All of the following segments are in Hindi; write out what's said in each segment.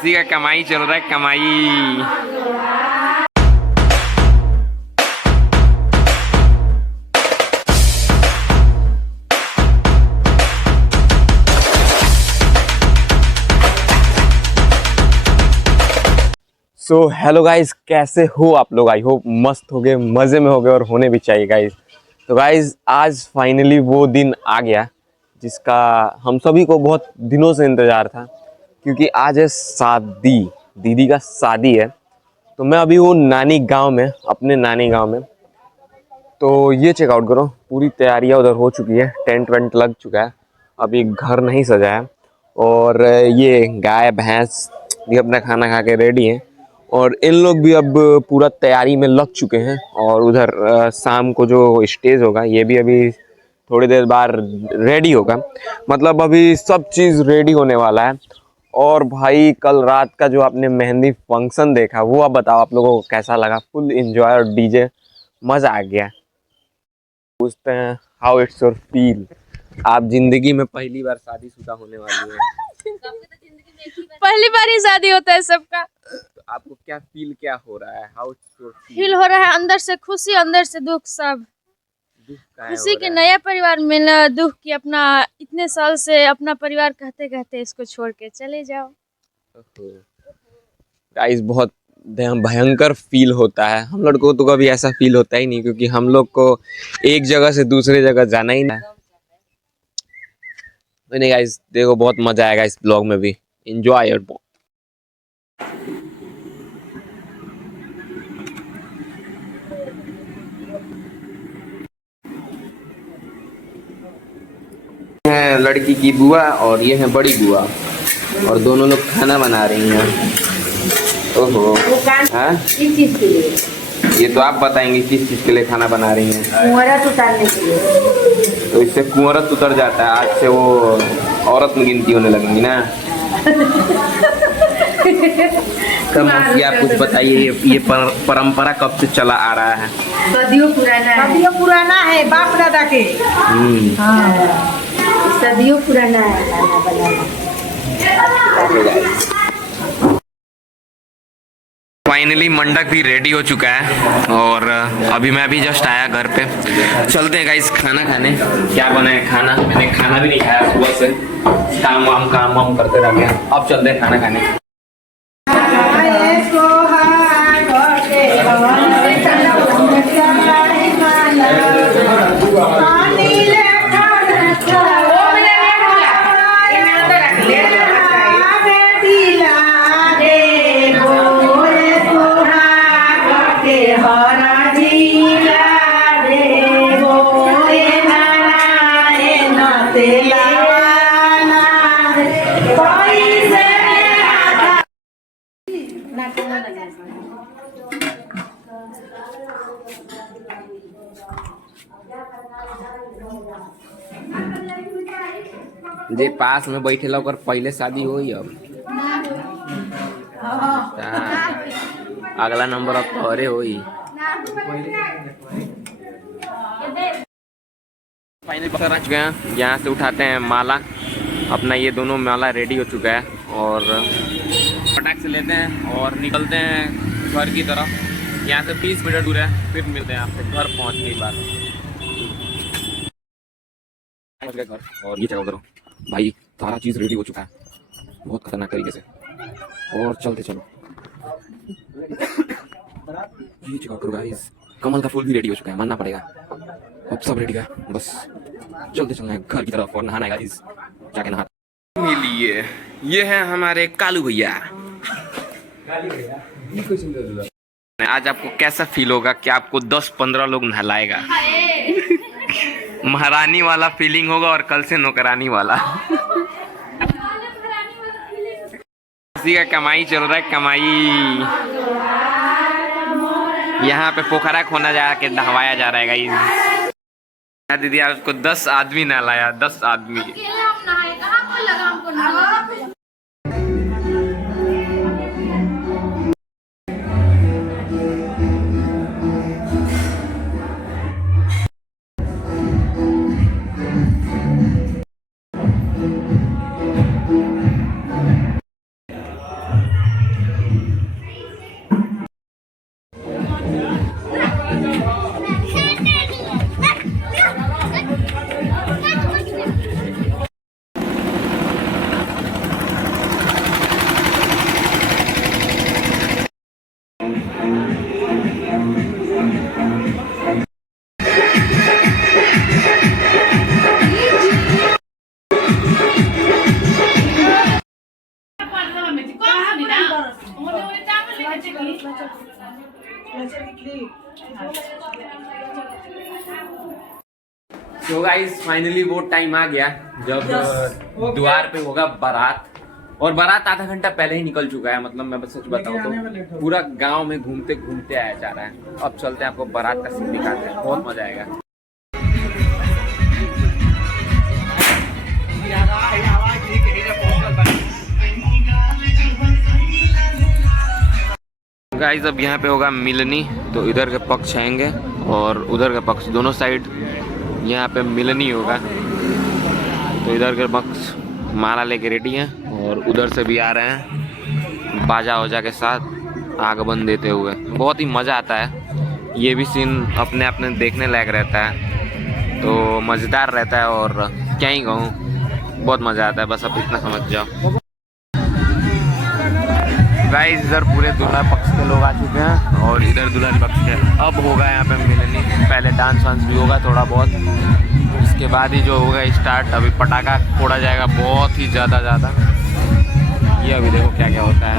किसी का कमाई चल रहा है, कमाई। सो हेलो गाइस, कैसे हो आप लोग? आई होप मस्त हो गए, मज़े में हो गए और होने भी चाहिए गाइस। तो गाइस आज फाइनली वो दिन आ गया जिसका हम सभी को बहुत दिनों से इंतज़ार था, क्योंकि आज है शादी, दीदी का शादी है। तो मैं अभी वो नानी गांव में, अपने नानी गांव में। तो ये चेकआउट करो, पूरी तैयारियां उधर हो चुकी है, टेंट वेंट लग चुका है, अभी घर नहीं सजा है। और ये गाय भैंस भी अपना खाना खा के रेडी हैं और इन लोग भी अब पूरा तैयारी में लग चुके हैं। और उधर शाम को जो स्टेज होगा ये भी अभी थोड़ी देर बाद रेडी होगा, मतलब अभी सब चीज़ रेडी होने वाला है। और भाई कल रात का जो आपने मेहंदी फंक्शन देखा वो अब बताओ आप लोगों को कैसा लगा? फुल एंजॉय और डीजे, मज़ा आ गया। पूछते हैं हाउ इट्स योर फील, आप जिंदगी में पहली बार शादीशुदा होने वाली है। पहली बार ही शादी होता है सबका। तो आपको क्या फील, क्या हो रहा है? हाउ इट्स योर फील हो रहा है अंदर से खुशी, अंदर से दुख सब। खुशी कि नया परिवार मिला, दुख कि अपना इतने साल से अपना परिवार कहते कहते इसको छोड़ के चले जाओ। गाइस बहुत भयंकर फील होता है। हम लोग को तो कभी ऐसा फील होता ही नहीं, क्योंकि हम लोग को एक जगह से दूसरे जगह जाना ही नहीं। नहीं गाइस देखो, बहुत मजा आएगा इस ब्लॉग में भी, एंजॉय योर। है लड़की की बुआ और ये है बड़ी बुआ, और दोनों लोग खाना बना रही हैं। ओहो, हाँ? किस चीज के लिए? ये तो आप बताएंगे किस चीज के लिए खाना बना रही हैं। कुंवरत उतारने के लिए। तो इससे कुंवरत उतर जाता है, आज से वो औरत में गिनती होने लगेंगी ना। कब मौसी आप कुछ बताइए, ये परंपरा कब से चला आ रहा है? सदियों पुराना है। सदियों पुराना है, बाप दादा के। सदियों पुराना है खाना बनाना। फाइनली मंडप भी रेडी हो चुका है और अभी मैं अभी जस्ट आया घर पे। चलते हैं गाइस खाना खाने। क्या बना है खाना? मैंने खाना भी नहीं खाया सुबह से, काम वाम करते रह गया। अब चलते हैं खाना खाने। जे पास में बैठे लोग पहले शादी हुई, अब अगला नंबर अब तोहरे हुई। फाइनली पकड़ चुके हैं, यहाँ से उठाते हैं माला अपना। ये दोनों माला रेडी हो चुका है और फटाक से लेते हैं और निकलते हैं घर की तरफ। यहाँ से 20 मीटर दूर है, फिर मिलते हैं आपसे घर पहुँचने के बाद। घर और ये चलो करो भाई, सारा चीज़ रेडी हो चुका है बहुत खतरनाक तरीके से। और चलते चलो, ये चेक करो गाइस, कमल का फूल भी रेडी हो चुका है, मानना पड़ेगा। अब सब रेडी है, बस चलते चलना है घर की तरफ और नहाना है गाइस, जाके नहा मिलिए। ये है हमारे कालू भैया। आज आपको कैसा फील होगा कि आपको 10-15 लोग नहलाएगा? महारानी वाला फीलिंग होगा और कल से नौकरानी वाला। किसी का कमाई चल रहा है, कमाई। यहाँ पे पोखरा खोना जाके नहवाया जा रहा है गाइस। दीदी आपको 10 आदमी नहलाया, 10 आदमी। तो गाइस फाइनली वो टाइम आ गया जब द्वार पे होगा बारात, और बारात आधा घंटा पहले ही निकल चुका है। मतलब मैं बस सच बताऊं तो पूरा गांव में घूमते घूमते आया जा रहा है। अब चलते हैं, आपको बारात का सीन दिखाते हैं, बहुत मजा आएगा। गाइस अब यहाँ पे होगा मिलनी, तो इधर के पक्ष आएंगे और उधर के पक्ष, दोनों साइड यहाँ पे मिलनी होगा। तो इधर के पक्ष माला लेके रेडी हैं और उधर से भी आ रहे हैं बाजा वजा के साथ आगमन देते हुए। बहुत ही मज़ा आता है, ये भी सीन अपने अपने देखने लायक रहता है, तो मज़ेदार रहता है। और क्या ही कहूँ, बहुत मज़ा आता है, बस अब इतना समझ जाओ। गाइस इधर पूरे दूल्हा पक्ष के लोग आ चुके हैं और इधर दुल्हन पक्ष के। अब होगा यहाँ पे मिलनी, पहले डांस वांस भी होगा थोड़ा बहुत, इसके बाद ही जो होगा स्टार्ट। अभी पटाखा फोड़ा जाएगा बहुत ही ज़्यादा। ये अभी देखो क्या क्या होता है।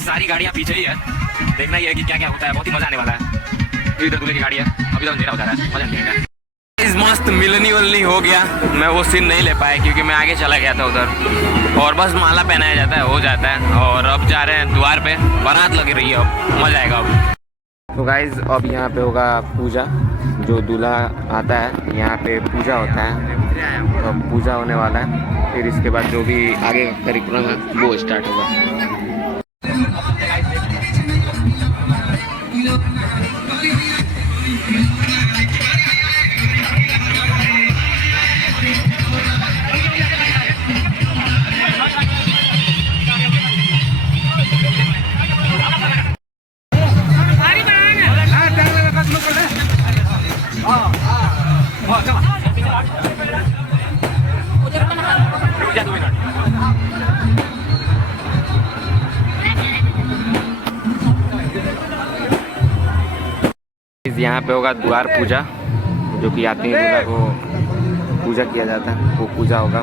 सारी गाड़ियाँ पीछे ही है, देखना ही है कि क्या क्या होता है, बहुत ही मजा आने वाला है। इधर दूल्हे की गाड़ी है, अभी तो अंधेरा हो जा रहा है, मजा नहीं आएगा। इस मस्त मिलनी वलनी हो गया, मैं वो सीन नहीं ले पाया क्योंकि मैं आगे चला गया था उधर। और बस माला पहनाया जाता है, हो जाता है। और अब जा रहे हैं द्वार पे, बारात लगी रही है, अब मजा आएगा अब। तो गाइज अब यहाँ पे होगा पूजा, जो दूल्हा आता है यहाँ पे पूजा होता है। तो अब पूजा होने वाला है, फिर इसके बाद जो भी आगे का कार्यक्रम है वो स्टार्ट होगा। यहाँ पे होगा द्वार पूजा, जो कि आते हैं दूल्हा को पूजा किया जाता है, वो पूजा होगा।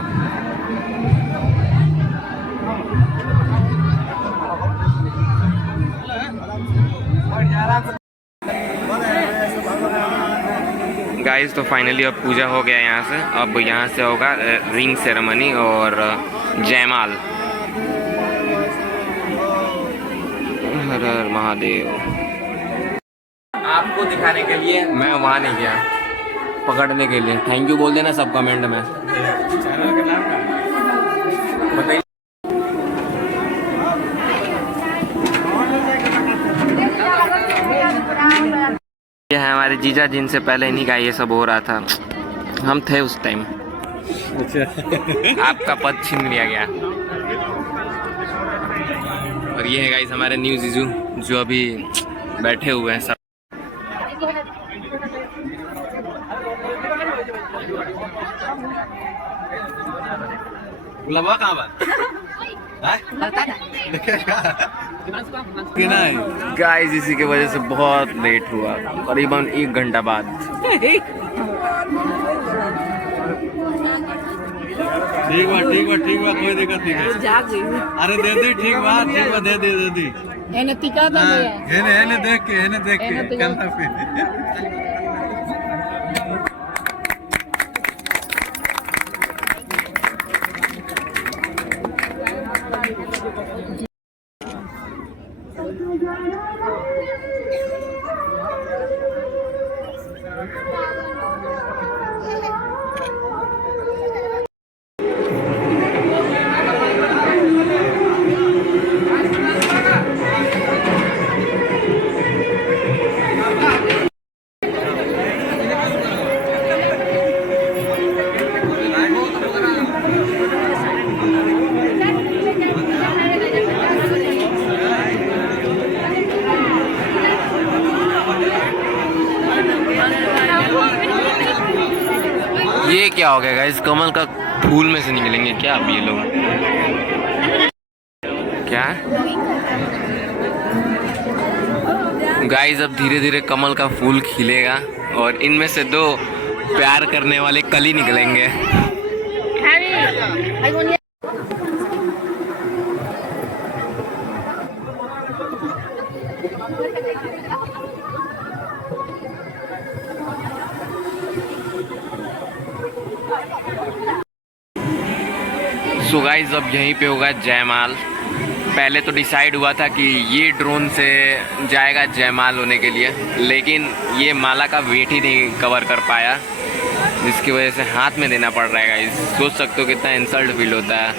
गाइस तो फाइनली अब पूजा हो गया यहाँ से। अब यहाँ से होगा रिंग सेरेमनी और जयमाल। हर हर महादेव। आपको दिखाने के लिए मैं वहाँ नहीं गया, पकड़ने के लिए। थैंक यू बोल देना सब कमेंट में। चैनल का नाम बताइए। ये है हमारे जीजा, जिनसे पहले इन्हीं का ये सब हो रहा था, हम थे उस टाइम। आपका पद छीन लिया गया। और ये है गाइस हमारे न्यू जीजू, जो अभी बैठे हुए हैं सब। गुलाबा कहाँ बात? गाइस इसी के वजह से बहुत लेट हुआ, करीबन 1 घंटा बाद। ठीक बा कोई दिक्कत नहीं है। अरे दे दी, ठीक बा दे दी। एने टिका दे, एने देख के कहना फिर। ये क्या हो गया गाइस, कमल का फूल में से निकलेंगे क्या अब ये लोग? क्या गाइस, अब धीरे धीरे कमल का फूल खिलेगा और इनमें से दो प्यार करने वाले कली निकलेंगे। सो गाइस, अब यहीं पे होगा जयमाल। पहले तो डिसाइड हुआ था कि ये ड्रोन से जाएगा जयमाल होने के लिए, लेकिन ये माला का वेट ही नहीं कवर कर पाया, जिसकी वजह से हाथ में देना पड़ रहा है गाइस। सोच सकते हो कितना इंसल्ट फील होता है।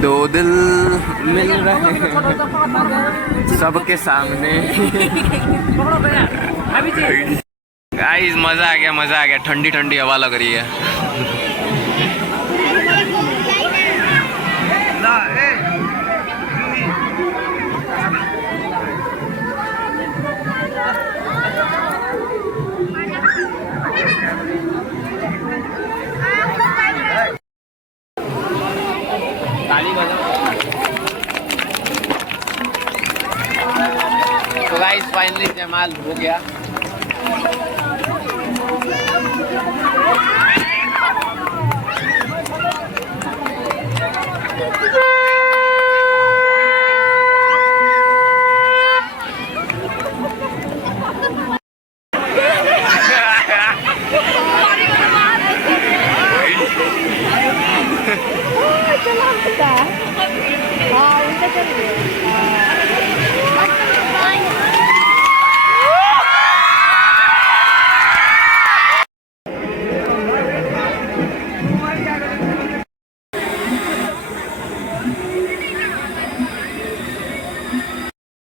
दो दिल मिल रहे हैं सबके सामने। गाइस मजा आ गया, ठंडी ठंडी हवा लग रही है। तो गाइस फाइनली जयमाल हो गया।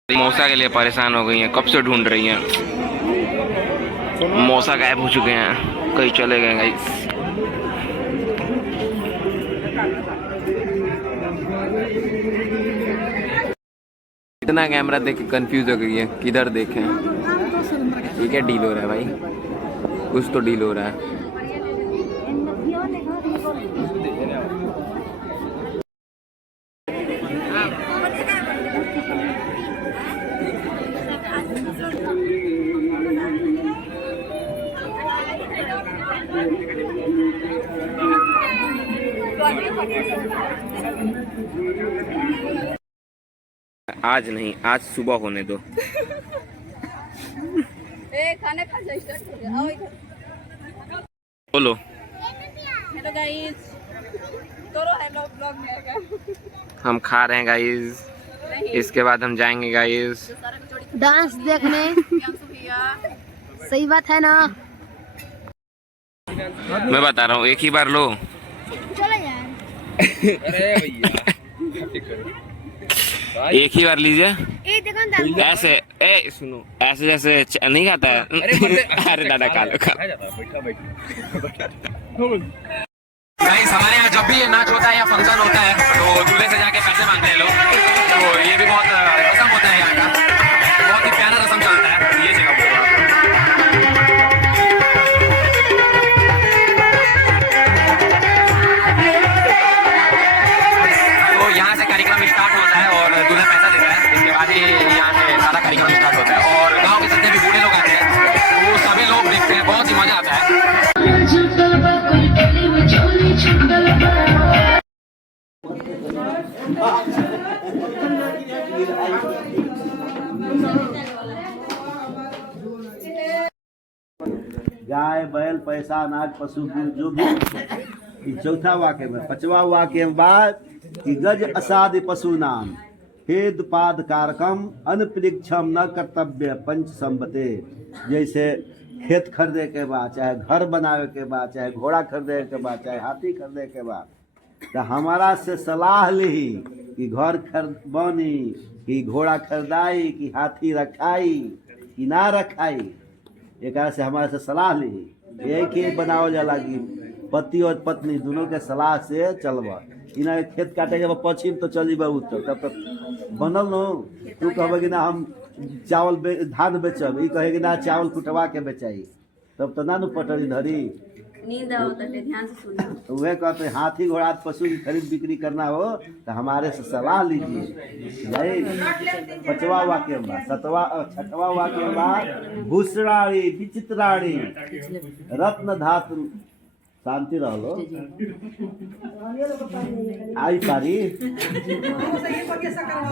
मौसा के लिए परेशान हो गई हैं, कब से ढूंढ रही हैं। मौसा गायब हो चुके हैं, कहीं चले गए गाइस। इतना कैमरा देख के कंफ्यूज हो गई है, किधर देखें। ये क्या डील हो रहा है भाई, कुछ तो डील हो रहा है। आज नहीं, आज सुबह होने दो। खाना खा बोलो। हेलो गाइस, ब्लॉग में हम खा रहे हैं गाइस, इसके बाद हम जाएंगे गाइस डांस देखने। सही बात है ना? मैं बता रहा हूँ, एक ही बार लो। चलो यार। अरे भैया एक ही बार लीजिए। ऐसे सुनो, ऐसे जैसे नहीं खाता है। अरे दादा खा लो। गाइस हमारे यहाँ जब भी ये नाच होता है या फंक्शन होता है तो दूल्हे से जाके पैसे मांगते हैं लोग, तो ये भी बहुत रस्म होता है यहाँ का, बहुत ही प्यारा रस्म चलता है ये जगह। तो यहाँ से कार्यक्रम स्टार्ट होता है और दूल्हा पैसा देता है, इसके बाद ही यहाँ से सारा कार्यक्रम स्टार्ट होता है और गाँव के जितने भी बूढ़े लोग आते हैं वो सभी लोग देखते हैं, बहुत ही मजा आता है। गाय बैल पैसा अनाज पशु जो भी। चौथा वाक्य में, पांचवा वाक्य में बात कि गज असाद पशु नाम हेद पाद कारकम अनपरीक्षम न कर्तव्य पंच संबते। जैसे खेत खरीदे के बाद, चाहे घर बनावे के बाद, चाहे घोड़ा खरीदे के बाद, चाहे हाथी खरीदे के बाद, तो हमारा से सलाह ली कि घर खरीद बनी, कि घोड़ा खरीदाई, कि हाथी रखाई कि ना रखाई। एक से हमारे से सलाह ली एक ही बनावल जाला कि पति और पत्नी दोनों के सलाह से चलबा। इना खेत काटे के पश्चिम तो चल जीबा उत्तर, तब तक बनल न। तू कहबे कि ना हम चावल धान बेचब, ई कहे कि ना चावल कुटवा के बेचाई, तब तो ना पटरी धरी। नींद आओ तो ध्यान से सुनो। तो वह कहते हाथी घोड़ा पशु की खरीद बिक्री करना हो तो हमारे से सलाह लीजिए। पांचवा वाक्य में छठवा वाक्य में भूषणाणी विचित्राणी रत्न धातु शांति रहलो आई पारी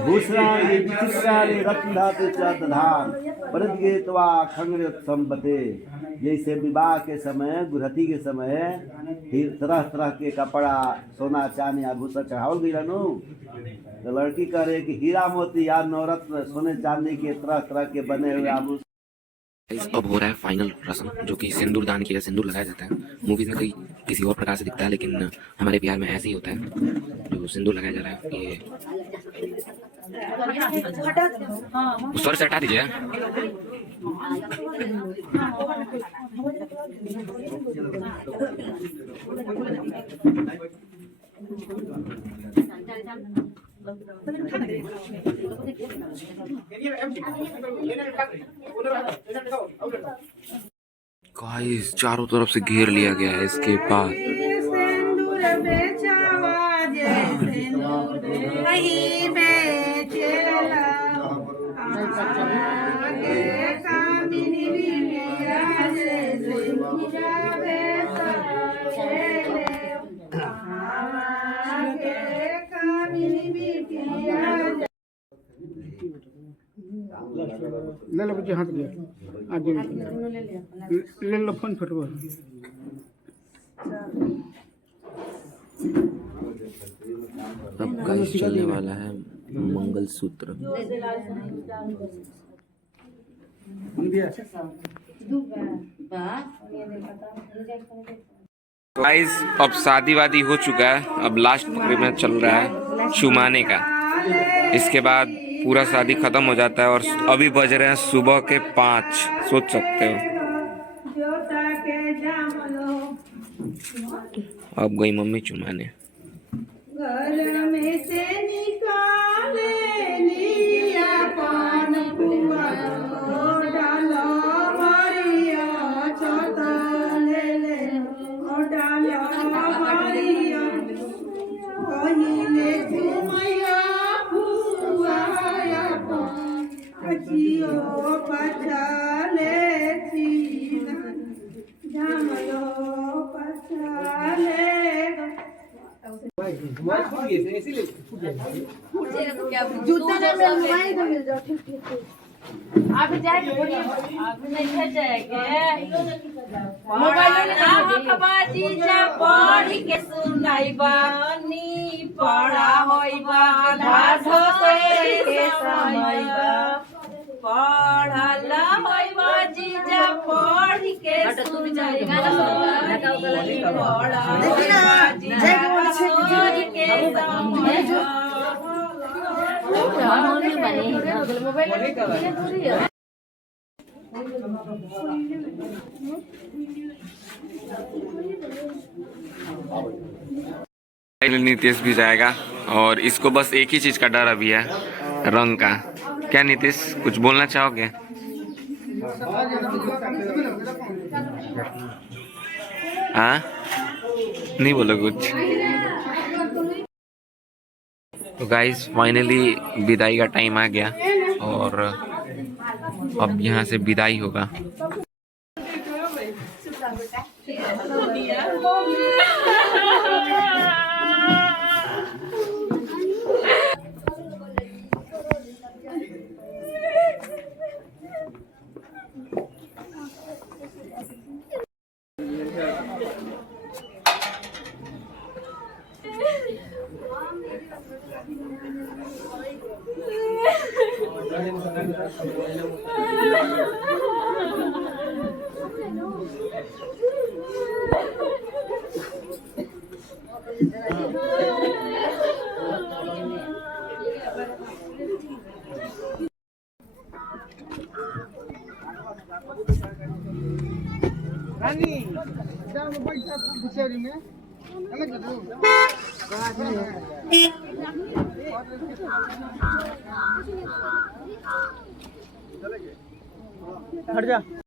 भूषणाणी विचित्राणी रत्न धातु चंद्रधान परिद्गेतवा खंग्र संबते। जैसे विवाह के समय गुरहथी के समय तरह तरह के कपड़ा सोना चांदी आभूषण चढ़ावल गई नु, तो लड़की कह रहे कि हीरा मोती या नवरत्न सोने चांदी के तरह तरह के बने हुए आभूषण। अब हो रहा है फाइनल रस्म, जो कि सिंदूर दान किया सिंदूर लगाया जाता है। मूवीज में कई किसी और प्रकार से दिखता है, लेकिन हमारे बिहार में ऐसे ही होता है जो सिंदूर लगाया जा रहा है। ये स्वर से हटा दीजिए। गाइस चारों तरफ से घेर लिया गया है इसके पास। ले लो बच्चे हाथ ले आगे ले लो फोन फोटो। अब गाइस चलने वाला है मंगलसूत्र। गाइस अब शादी वादी हो चुका है, अब लास्ट तकरीबन चल रहा है चुमाने का। इसके बाद पूरा शादी खत्म हो जाता है और अभी बज रहे हैं सुबह के 5। सोच सकते हो। अब गई मम्मी चुमाने। घर में से निकाले लिया पान कुआ डालो मारिया छोटा ले ले डालो मारिया पहिले घुमैया फुआया कचियो पछाले चीना झमलो पछाले। जूता ना मिल मोबाइल तो मिल जाओ। अभी जाएंगे अभी नहीं जाएंगे मोबाइल बाजी जा पढ़ के सुनाई बानी पढ़ा होइबा धाधो के समयबा पढ़ला होइबा जीजा पढ़ के सुनाई बानी पढ़ा जीजा पढ़ के समयबा। नीतीश भी जाएगा और इसको बस एक ही चीज का डर अभी है, रंग का। क्या नीतीश कुछ बोलना चाहोगे? हाँ नहीं बोलो कुछ। तो गाइस फाइनली विदाई का टाइम आ गया और अब यहाँ से विदाई होगा। हट जा